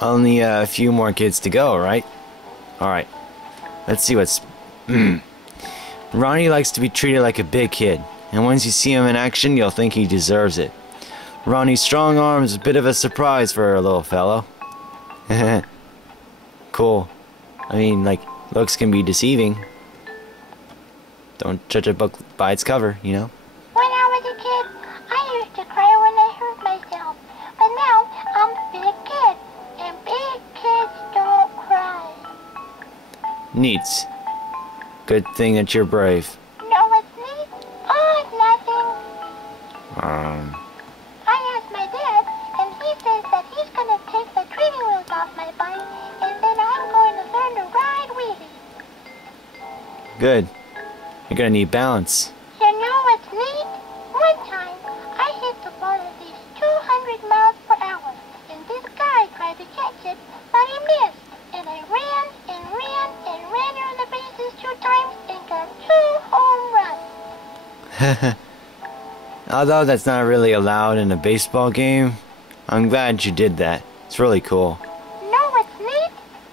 Only a few more kids to go, right? Alright. Let's see what's... Ronnie likes to be treated like a big kid, and once you see him in action, you'll think he deserves it. Ronnie's strong arm is a bit of a surprise for a little fellow. Cool. I mean, like, looks can be deceiving. Don't judge a book by its cover, you know? When I was a kid, I used to cry when I hurt myself. But now, I'm a big kid, and big kids don't cry. Neat. Good thing that you're brave. No, it's neat. Oh, it's nothing. I asked my dad, and he says that he's going to take the training wheels off my bike, and then I'm going to learn to ride wheelies. Good. You're gonna need balance. You know what's neat? One time, I hit the ball at least 200 miles per hour, and this guy tried to catch it, but he missed. And I ran and ran and ran around the bases 2 times and got 2 home runs. Although that's not really allowed in a baseball game, I'm glad you did that. It's really cool. Know what's neat?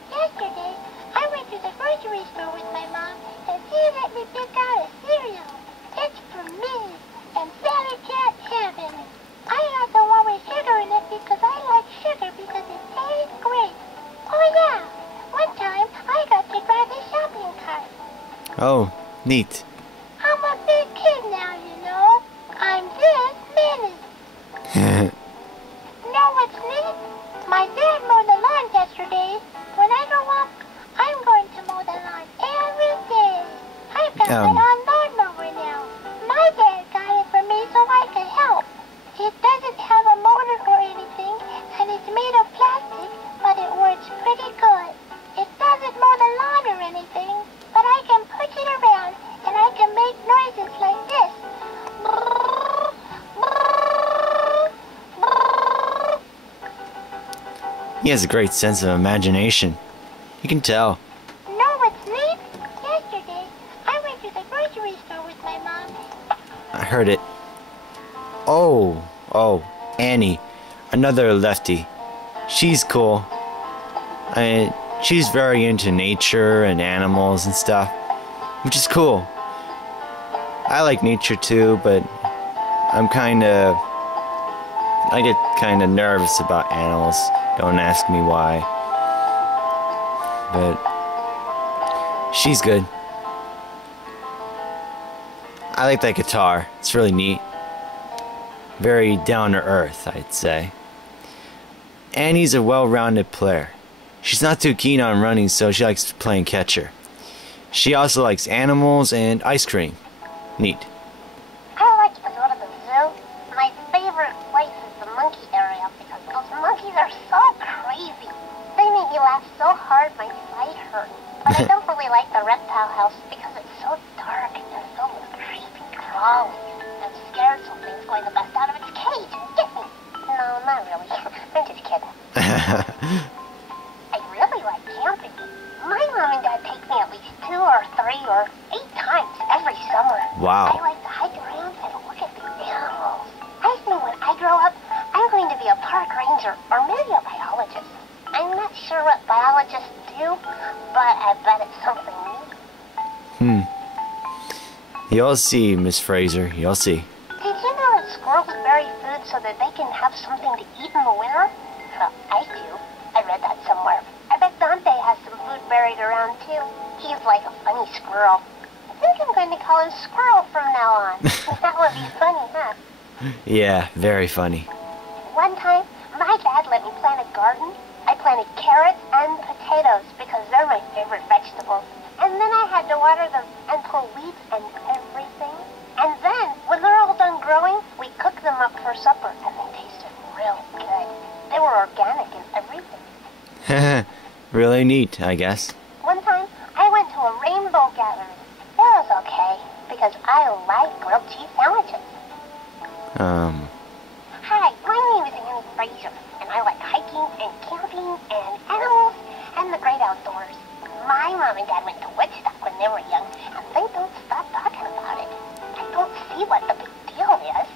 Yesterday, I went to the grocery store with my mom, and she let me pick out a cereal. It's for me, and Sally can't have any. I got the one with sugar in it because I like sugar because it tastes great. Oh yeah, one time I got to drive the shopping cart. Oh, neat. I'm a big kid now, you know. I'm this many. Know what's neat? My dad mowed the lawn yesterday. When I grow up, I'm going to mow the lawn every day. I've got my own lawnmower now. My dad got it for me so I can help. It doesn't have a motor or anything, and it's made of plastic, but it works pretty good. It doesn't mow the lawn or anything, but I can push it around, and I can make noises like this. He has a great sense of imagination. You can tell. Know what's neat? Yesterday, I went to the grocery store with my mom. I heard it. Oh, Annie. Another lefty. She's cool. She's very into nature and animals and stuff, which is cool. I like nature too, but I get kinda nervous about animals. Don't ask me why. But she's good. I like that guitar. It's really neat. Very down to earth, I'd say. Annie's a well-rounded player. She's not too keen on running, so she likes playing catcher. She also likes animals and ice cream. Neat. I like to go to the zoo. My favorite place is the monkey area because those monkeys are so crazy. They make me laugh so hard my sight hurts. But I don't really like the reptile house because it's so dark and filled with creepy crawlies. I'm scared something's going to bust out of its cage and get me. No, not really. I'm just kidding. I really like camping. My mom and dad take me at least 2 or 3 or 8 times every summer. Wow. I like to hike around and look at the animals. I think when I grow up, I'm going to be a park ranger or maybe a biologist. I'm not sure what biologists do, but I bet it's something neat. You'll see, Miss Frazier. You'll see. Did you know that squirrels bury food so that they can have something to eat in the winter? Well, I do. I read that somewhere. I bet Dante has some food buried around too. He's like a funny squirrel. I think I'm going to call him Squirrel from now on. That would be funny, huh? Yeah, very funny. One time, my dad let me plant a garden. I planted carrots and potatoes because they're my favorite vegetables. And then I had to water them and pull weeds and everything. And then, when they're all done growing, we cooked them up for supper, and they tasted real good. They were organic and everything. Really neat, I guess. One time, I went to a rainbow gathering. It was okay, because I like grilled cheese sandwiches. Hi, my name is Annie Frazier, and I like hiking and camping and animals and the great outdoors. My mom and dad went to Woodstock when they were young, and they don't stop talking about it. I don't see what the big deal is.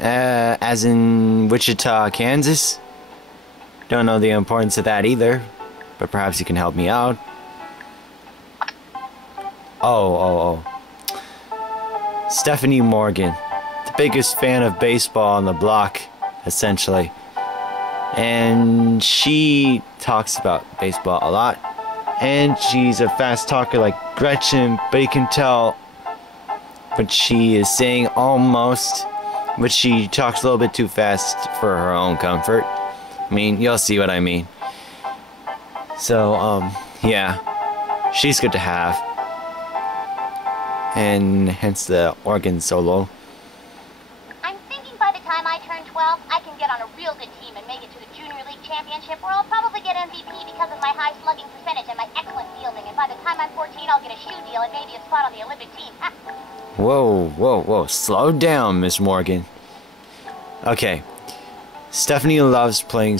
As in Wichita, Kansas? Don't know the importance of that either, but perhaps you can help me out. Oh. Stephanie Morgan, the biggest fan of baseball on the block, essentially. And she talks about baseball a lot. And she's a fast talker like Gretchen, but you can tell what she is saying almost, but she talks a little bit too fast for her own comfort. I mean, you'll see what I mean. So, yeah, she's good to have. And hence the organ solo. I'm thinking by the time I turn 12, I can get on a real good team and make it to the Junior League Championship, where I'll probably get MVP because of my high slugging percentage and my excellent fielding. And by the time I'm 14, I'll get a shoe deal and maybe a spot on the Olympic team. Whoa. Slow down, Miss Morgan. Okay. Stephanie loves playing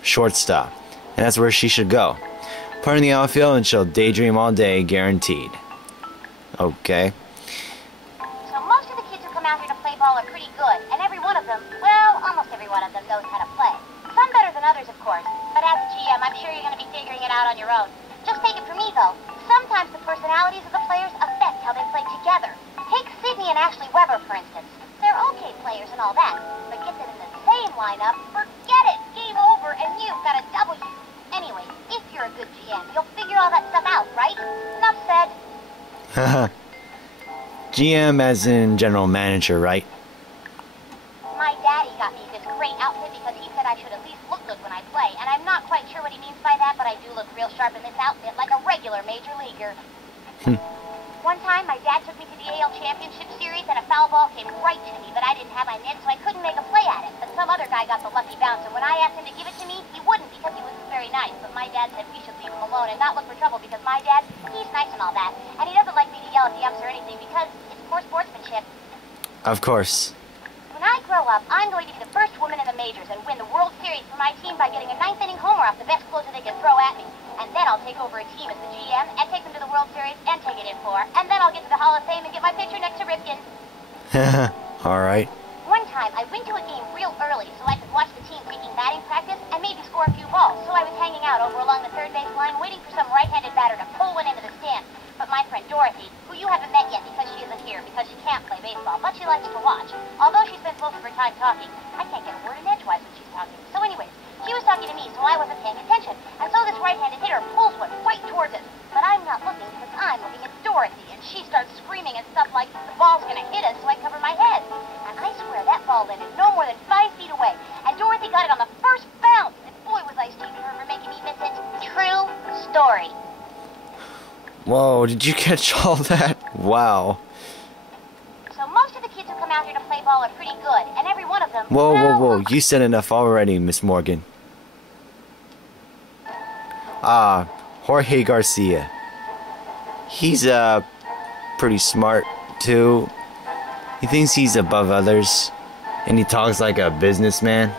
shortstop, and that's where she should go. Put her in the outfield and she'll daydream all day, guaranteed. Okay. So most of the kids who come out here to play ball are pretty good, and every one of them, well, almost every one of them knows how to play. Some better than others, of course, but as a GM, I'm sure you're going to be figuring it out on your own. Just take it from me, though. Sometimes the personalities of the players affect how they play together. Take Sydney and Ashley Weber, for instance. They're okay players and all that, but get them in the same lineup, forget it! Game over, and you've got a W. Anyway, if you're a good GM, you'll figure all that stuff out, right? Enough said. GM as in general manager, right? My daddy got me this great outfit because he said I should at least look good when I play, and I'm not quite sure what he means by that, but I do look real sharp in this outfit like a regular major leaguer. One time, my dad took me to the AL Championship Series, and a foul ball came right to me, but I didn't have my mitt, so I couldn't make a play at it. But some other guy got the lucky bounce, and when I asked him to give it to me, he wouldn't because he wasn't very nice. But my dad said we should leave him alone and not look for trouble because my dad, he's nice and all that, and he doesn't like me to yell at the umps or anything because it's poor sportsmanship. Of course. When I grow up, I'm going to be the first woman in the majors and win the World Series for my team by getting a ninth-inning homer off the best closer they can throw at me. And then I'll take over a team as the GM and take them to the World Series and take it in for. And then I'll get to the Hall of Fame and get my picture next to Ripken. Alright. One time, I went to a game real early so I could watch the team taking batting practice and maybe score a few balls. So I was hanging out over along the third base line waiting for some right-handed batter to pull one into the stand. But my friend Dorothy, who you haven't met yet because she isn't here because she can't play baseball, but she likes to watch. Although she spends most of her time talking, I can't get a word in edgewise when she's talking. So anyways, she was talking to me, so I wasn't paying attention. And so this right-handed hitter pulls one right towards us. But I'm not looking because I'm looking at Dorothy. And she starts screaming and stuff like, the ball's going to hit us, so I cover my head. And I swear that ball landed no more than 5 feet away. And Dorothy got it on the first bounce. And boy, was I steaming her for making me miss it. True story. Whoa, did you catch all that? Wow. So most of the kids who come out here to play ball are pretty good. And every one of them... Whoa. You said enough already, Miss Morgan. Jorge Garcia. He's, pretty smart, too. He thinks he's above others. And he talks like a businessman.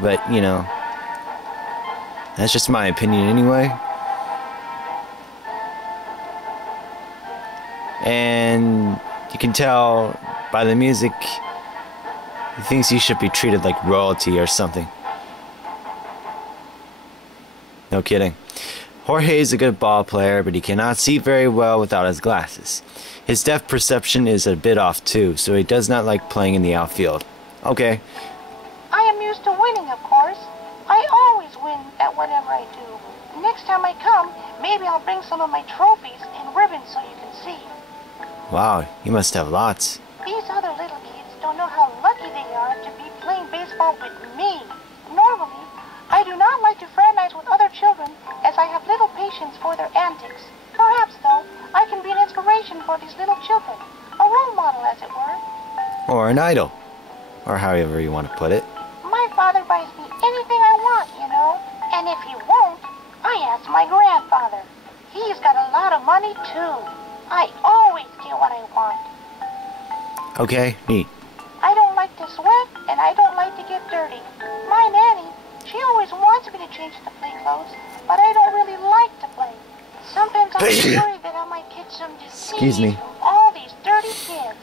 But, you know, that's just my opinion anyway. And you can tell by the music, he thinks he should be treated like royalty or something. No kidding. Jorge is a good ball player, but he cannot see very well without his glasses. His depth perception is a bit off too, so he does not like playing in the outfield. Okay. I am used to winning, of course. I always win at whatever I do. Next time I come, maybe I'll bring some of my trophies and ribbons so you can see. Wow, you must have lots. These other little kids don't know how lucky they are to be playing baseball with me. Normally, I do not like to fraternize with other children as I have little patience for their antics. Perhaps, though, I can be an inspiration for these little children. A role model, as it were. Or an idol. Or however you want to put it. My father buys me anything I want, you know. And if he won't, I ask my grandfather. He's got a lot of money, too. I always get what I want. Okay, neat. I don't like to sweat, and I don't like to get dirty. My nanny, she always wants me to change the play clothes, but I don't really like to play. Sometimes I'm worried that I might catch some disease Excuse me. from all these dirty kids.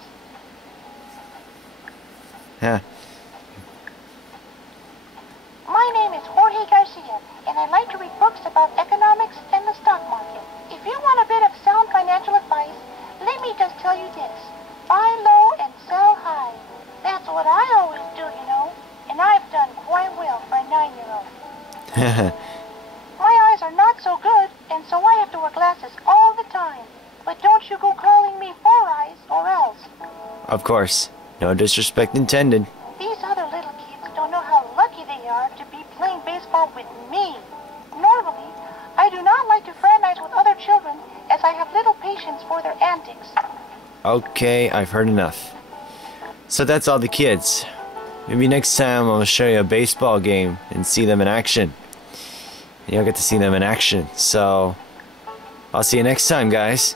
Garcia, and I like to read books about economics and the stock market. If you want a bit of sound financial advice, let me just tell you this. Buy low and sell high. That's what I always do, you know. And I've done quite well for a 9-year-old. My eyes are not so good, and so I have to wear glasses all the time. But don't you go calling me Four Eyes or else. Of course. No disrespect intended. These other little kids don't know how lucky they are to be playing baseball with me. Normally, I do not like to fraternize with other children as I have little patience for their antics. Okay, I've heard enough. So that's all the kids. Maybe next time I'll show you a baseball game and see them in action. You'll get to see them in action. So, I'll see you next time, guys.